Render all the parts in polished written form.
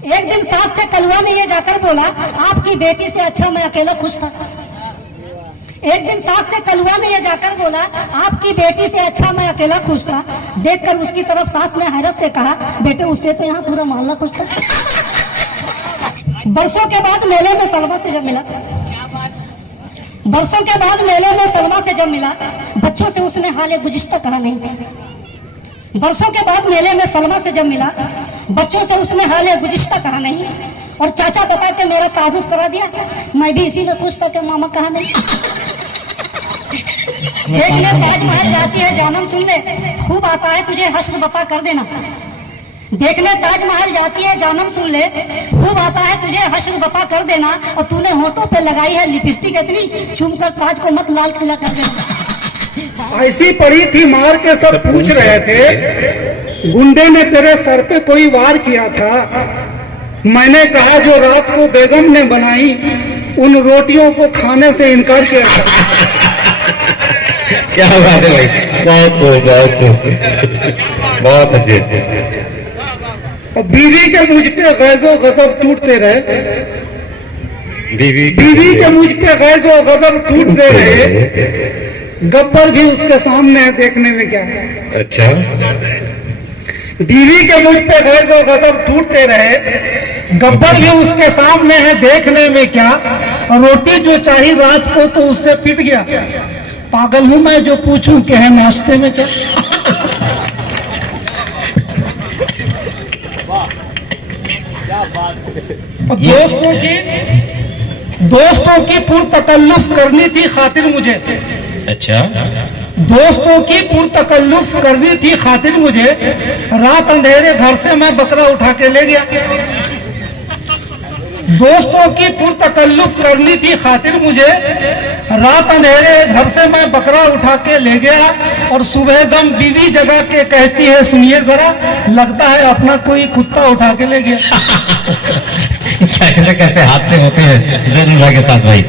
एक दिन सास से कलुआ ने ये जाकर बोला, आपकी बेटी से अच्छा मैं अकेला खुश था। एक दिन सास से कलुआ ने ये जाकर बोला, आपकी बेटी से अच्छा मैं अकेला खुश था। देखकर उसकी तरफ सास ने हैरत से कहा, बेटे उससे तो यहाँ पूरा मोहल्ला खुश था। बरसों के बाद मेले में सलमा से जब मिला, बरसों के बाद मेले में सलमा से जब मिला, बच्चों से उसने हाल गुज़िश्ता कहा नहीं। बरसों के बाद मेले में सलमा से जब मिला, बच्चों से उसने हाल गुज़िश्ता कहा नहीं। और चाचा बता के मेरा तारुफ करा दिया, मैं भी इसी में खुश था कि मामा कहा नहीं। देखने ताजमहल जाती है जानम सुन ले, खूब आता है तुझे हश्र बपा कर देना। देखने ताजमहल जाती है जानम सुन ले, खूब आता है तुझे हश्र बपा कर देना। और तूने होठों पे लगाई है लिपस्टिक इतनी, चूम कर ताज को मत लाल किला कर देना। ऐसी पड़ी थी मार के सब पूछ रहे थे, गुंडे ने तेरे सर पे कोई वार किया था। मैंने कहा जो रात को बेगम ने बनाई, उन रोटियों को खाने से इनकार किया था। क्या बात है भाई, बहुत खूब, बहुत खूब, बहुत अच्छे। और बीवी के मुझ पे गैज़ो गजब टूटते रहे, बीवी के मुझ पे गैज़ो गजब टूटते रहे। गब्बर भी उसके सामने है, देखने में क्या है। अच्छा, बीवी के मुझ पे गैज़ो गजब टूटते रहे, गब्बर भी उसके सामने है, देखने में क्या। और रोटी जो चाहिए रात को तो उससे पिट गया। पागल हूं मैं जो पूछूं कि है नाश्ते में क्या। और दोस्तों की पुरतकल्लुफ करनी थी खातिर मुझे। अच्छा, दोस्तों की पुरतकल्लुफ करनी थी खातिर मुझे, रात अंधेरे घर से मैं बकरा उठा के ले गया। दोस्तों की पुरतकल्लुफ करनी थी खातिर मुझे, रात अंधेरे घर से मैं बकरा उठा के ले गया। और सुबह दम बीवी जगा के कहती है, सुनिए जरा, लगता है अपना कोई कुत्ता उठा के ले गया। कैसे कैसे हादसे होते हैं जरूर भाई के साथ भाई।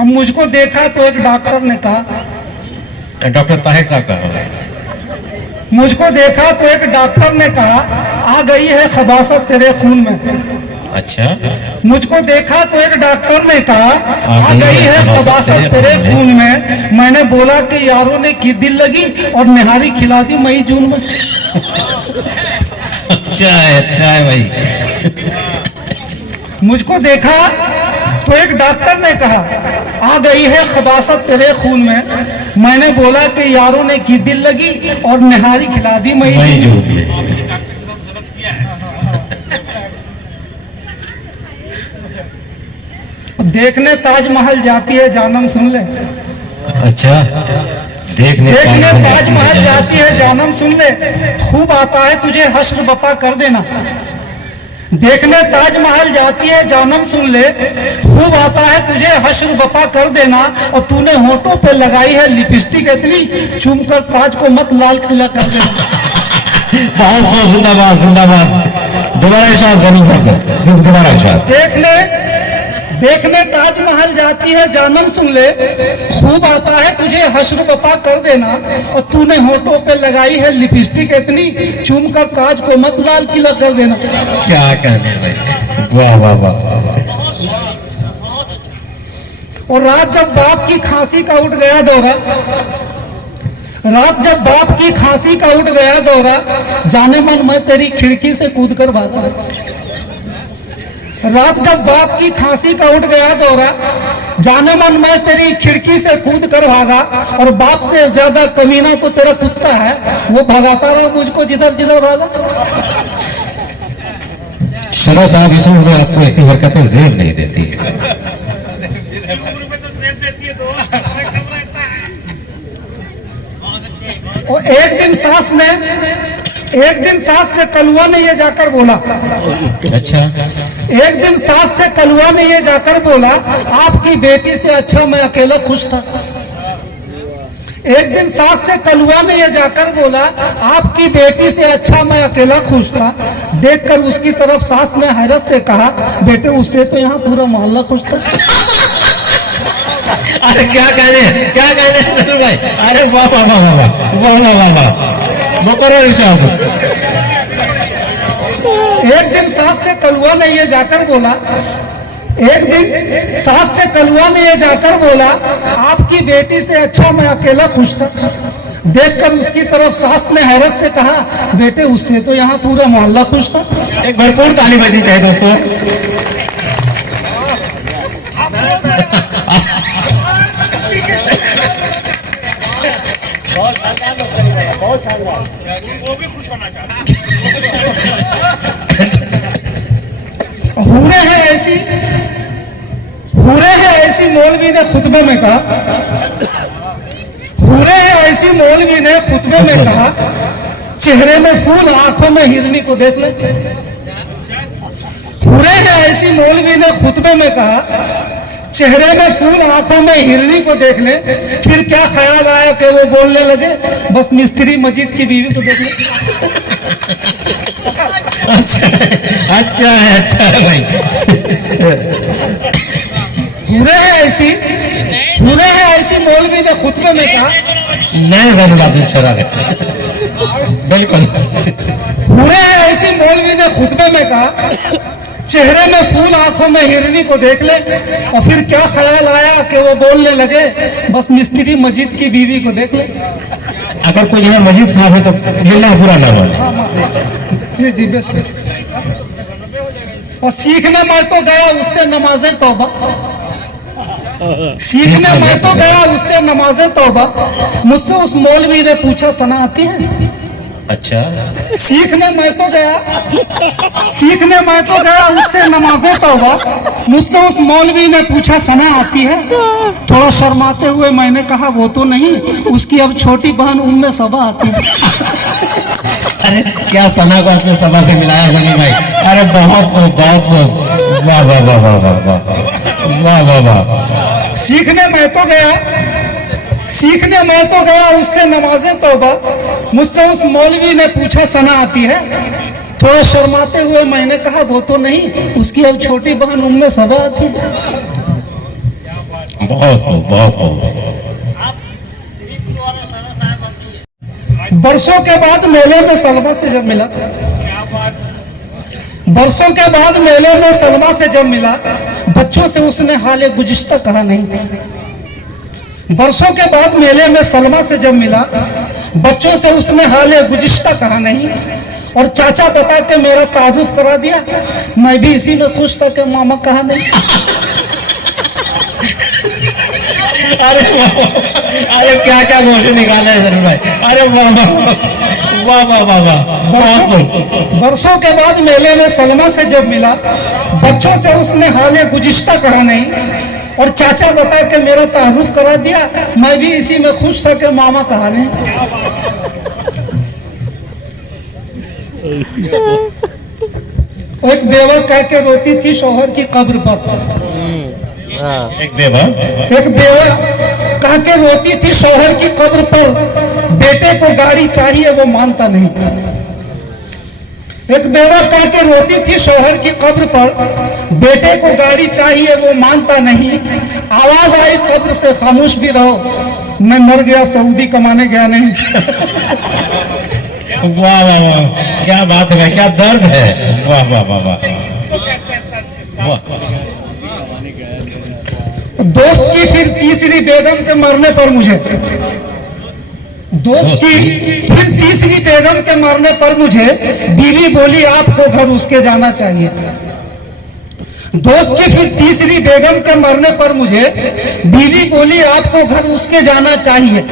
अब मुझको देखा तो एक डॉक्टर ने कहा, डॉक्टर ताहिर साहब का, मुझको देखा तो एक डॉक्टर ने कहा, आ गई है खबासत तेरे खून में। अच्छा, मुझको देखा तो एक डॉक्टर ने कहा, आ गई है खबासत तेरे खून में। मैंने बोला कि यारों ने की दिल लगी और निहारी खिला दी मई जून में। अच्छा है भाई। मुझको देखा तो एक डॉक्टर ने कहा, आ गई है खबासत तेरे खून में। मैंने बोला कि यारों ने की दिल लगी और निहारी खिला दी मई जून में। देखने ताजमहल जाती है जानम सुन ले। अच्छा, देखने ताजमहल जाती है जानम सुन ले, खूब आता है तुझे हश्र बपा कर देना। देखने ताजमहल जाती है जानम सुन ले, खूब आता है तुझे हश्र बपा कर देना। और तूने होठों पे लगाई है लिपस्टिक इतनी, चूम कर ताज को मत लाल किला कर देना। बहुत बहुत जिंदाबाद जिंदाबाद। दोबारा इरशाद जरूर साहब, दोबारा इरशाद। देखने ताजमहल जाती है जानम सुन ले, खूब आता है तुझे हश्र बपा कर देना। और तूने होठों पे लगाई है लिपस्टिक इतनी, चूम कर ताज को मत लाल किला कर देना। क्या कहने भाई, वाह वाह वाह। और रात जब बाप की खांसी का उठ गया दौरा, रात जब बाप की खांसी का उठ गया दौरा, जाने मन मैं तेरी खिड़की से कूद कर भागा। रात जब बाप की खांसी का उठ गया दौरा, जाने मन मैं तेरी खिड़की से कूद कर भागा। और बाप से ज्यादा कमीना तो तेरा कुत्ता है, वो भगाता रहा मुझको जिधर जिधर भागा। शरा साहब इस उम्र में आपको ऐसी हरकतें जेब नहीं देती है। और एक दिन सास से कलुआ ने ये जाकर बोला, अच्छा, एक दिन सास से कलुआ ने ये जाकर बोला, आपकी बेटी से अच्छा मैं अकेला खुश था। एक दिन सास से कलुआ ने ये जाकर बोला, आपकी बेटी से अच्छा मैं अकेला खुश था। देखकर उसकी तरफ सास ने हैरत से कहा, बेटे उससे तो यहाँ पूरा मोहल्ला खुश था। अरे क्या कहने भाई, अरे वाह वाह वाह वाह वाह वाह वाह। दोबारा इरशाद। एक दिन सास से कलुआ ने ये जाकर बोला, एक दिन सास से कलुआ ने ये जाकर बोला, आपकी बेटी से अच्छा मैं अकेला खुश था। देखकर उसकी तरफ सास ने हैरत से कहा, बेटे उससे तो यहाँ पूरा मोहल्ला खुश था। एक भरपूर ताली बजनी चाहिए दोस्तों। हूरे हैं ऐसी मौलवी ने खुतबे में कहा, हूरे हैं ऐसी मौलवी ने खुतबे में कहा, चेहरे में फूल आंखों में हिरनी को देख ले। हूरे हैं ऐसी मौलवी ने खुतबे में कहा, चेहरे में फूल आंखों में हिरनी को देख ले। फिर क्या ख्याल आया कि वो बोलने लगे, बस मिस्त्री मजीद की बीवी को देख ले। अच्छा है भाई। हुरे है ऐसी मौलवी ने खुतबे में कहा, नए जरूर शरारत बिल्कुल। हुरे है ऐसी मौलवी ने खुतबे में कहा, चेहरे में फूल आंखों में हिरनी को देख ले। और फिर क्या ख्याल आया कि वो बोलने लगे, बस मिस्त्री मजीद की बीवी को देख ले। अगर कोई यहाँ मजीद साहब है तो लिल्लाह बुरा ना हो। जी जी बेशक। और सीखने मैं तो गया उससे नमाज़े तौबा, सीखने मैं तो गया उससे नमाज़े तौबा। मुझसे उस मौलवी ने पूछा, सना आती है? अच्छा। सीखने मैं तो गया उससे नमाज़े तौबा। मुझसे उस मौलवी ने पूछा, सना आती है? थोड़ा शर्माते हुए मैंने कहा, वो तो नहीं, उसकी अब छोटी बहन उम्मे सबा आती है। अरे क्या सना को अपने सभा से मिलाया सनी भाई। अरे बहुत वाह वाह वाह वाह वाह वाह वाह। सीखने मैं तो गया उससे नमाज़े तौबा। मुझसे उस मौलवी ने पूछा, सना आती है? थोड़ा शर्माते हुए मैंने कहा, वो तो नहीं, उसकी अब छोटी बहन उम्मे सबा आती है। बहुत बरसों के बाद मेले में सलमा से जब मिला, बरसों के बाद मेले में सलमा से जब मिला, बच्चों से उसने हाले गुज़िश्ता कहा नहीं। बरसों के बाद मेले में सलमा से जब मिला, बच्चों से उसने हाले गुज़िश्ता कहा नहीं। और चाचा बता के मेरा तारुफ करा दिया, मैं भी इसी में खुश था कि मामा कहा नहीं। अरे क्या क्या गोष्ठ निकाला है सनी भाई। अरे वाह वाह वाह वाह। बरसों के बाद मेले में सलमा से जब मिला, बच्चों से उसने हाले गुज़िश्ता कहा नहीं। और चाचा बता के मेरा तारुफ करा दिया, मैं भी इसी में खुश था कि मामा कहा नहीं। एक बेवा कह के रोती थी शौहर की कब्र पर। एक बेवा कह के रोती थी शौहर की कब्र पर, बेटे को गाड़ी चाहिए वो मानता नहीं। एक बेवा कह के रोती थी शौहर की कब्र पर, बेटे को गाड़ी चाहिए वो मानता नहीं। आवाज आई कब्र से, खामोश भी रहो, मैं मर गया, सऊदी कमाने गया नहीं। वाह वाह वाह, क्या बात है, क्या दर्द है। वाह वाह वाह वाह। दोस्त की फिर तीसरी बेगम के मरने पर मुझे, दोस्त की फिर तीसरी बेगम के मरने पर मुझे बीवी बोली, आपको घर उसके जाना चाहिए। दोस्त की फिर तीसरी बेगम के मरने पर मुझे बीवी बोली, आपको घर उसके जाना चाहिए।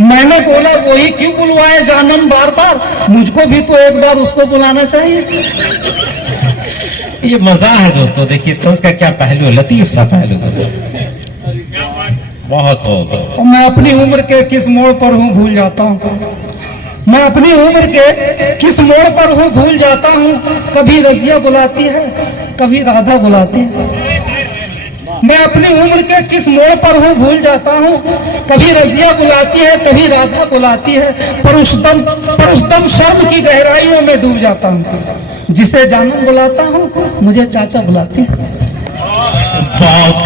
मैंने बोला, वही क्यों बुलवाए जानम बार बार, मुझको भी तो एक बार उसको बुलाना चाहिए। ये मजा है दोस्तों, देखिए तंज का क्या पहलू है, लतीफ सा पहलू। बहुत हो। और मैं अपनी उम्र के किस मोड़ पर हूँ भूल जाता हूँ, मैं अपनी उम्र के किस मोड़ पर हूँ भूल जाता हूँ। कभी रजिया बुलाती है, कभी राधा बुलाती है। मैं अपनी उम्र के किस मोड़ पर हूँ भूल जाता हूँ। कभी रजिया बुलाती है, कभी राधा बुलाती है। पर उस दम शर्म की गहराइयों में डूब जाता हूँ। जिसे जानम बुलाता हूँ, मुझे चाचा बुलाती है। बहुत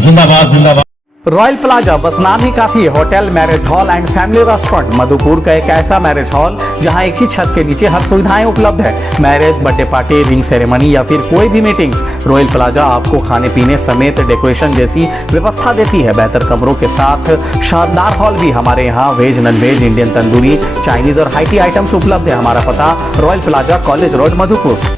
जिंदाबाद जिंदाबाद। रॉयल प्लाजा बस नाम ही काफी है। Hotel, marriage hall and family restaurant Madhupur का एक ऐसा मैरिज हॉल जहां एक ही छत के नीचे हर सुविधाएं उपलब्ध है। Marriage, birthday party, ring ceremony या फिर कोई भी मीटिंग्स, रॉयल प्लाजा आपको खाने पीने समेत डेकोरेशन जैसी व्यवस्था देती है। बेहतर कमरों के साथ शानदार हॉल भी। हमारे यहाँ veg, non veg, Indian tandoori, Chinese और हाईटी आइटम्स उपलब्ध है। हमारा पता royal plaza, college road, Madhupur.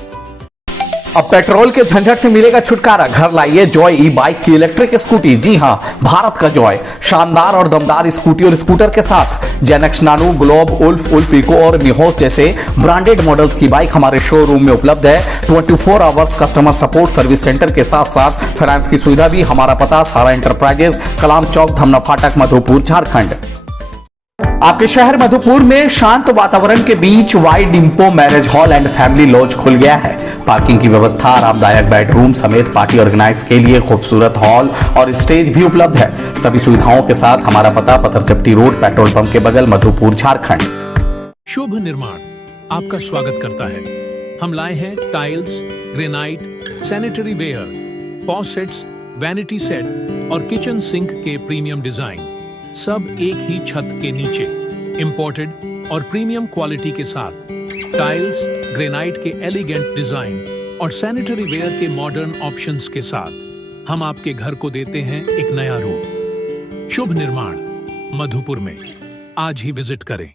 अब पेट्रोल के झंझट से मिलेगा छुटकारा। घर लाइए जॉय ई बाइक की इलेक्ट्रिक स्कूटी। जी हां, भारत का जॉय शानदार और दमदार स्कूटी और स्कूटर के साथ जेनेक्स नानो, ग्लोब, उल्फ इको और मिहोस जैसे ब्रांडेड मॉडल्स की बाइक हमारे शोरूम में उपलब्ध है। 24 hours customer support service centre के साथ साथ फाइनेंस की सुविधा भी। हमारा पता सारा एंटरप्राइजेज, कलाम चौक, धमना फाटक, मधुपुर, झारखंड। आपके शहर मधुपुर में शांत वातावरण के बीच वाइड डिम्पो marriage hall and family lodge खुल गया है। पार्किंग की व्यवस्था, आरामदायक बेडरूम समेत पार्टी ऑर्गेनाइज के लिए खूबसूरत हॉल और स्टेज भी उपलब्ध है। सभी सुविधाओं के साथ हमारा पता पत्थरचट्टी रोड, पेट्रोल पंप के बगल, मधुपुर, झारखंड। शुभ निर्माण आपका स्वागत करता है। हम लाए हैं tiles, granite, sanitary ware, faucets, vanity set और किचन सिंक के प्रीमियम डिजाइन, सब एक ही छत के नीचे। इंपोर्टेड और प्रीमियम क्वालिटी के साथ टाइल्स, ग्रेनाइट के एलिगेंट डिजाइन और सैनिटरी वेयर के मॉडर्न ऑप्शंस के साथ हम आपके घर को देते हैं एक नया रूप। शुभ निर्माण मधुपुर में आज ही विजिट करें।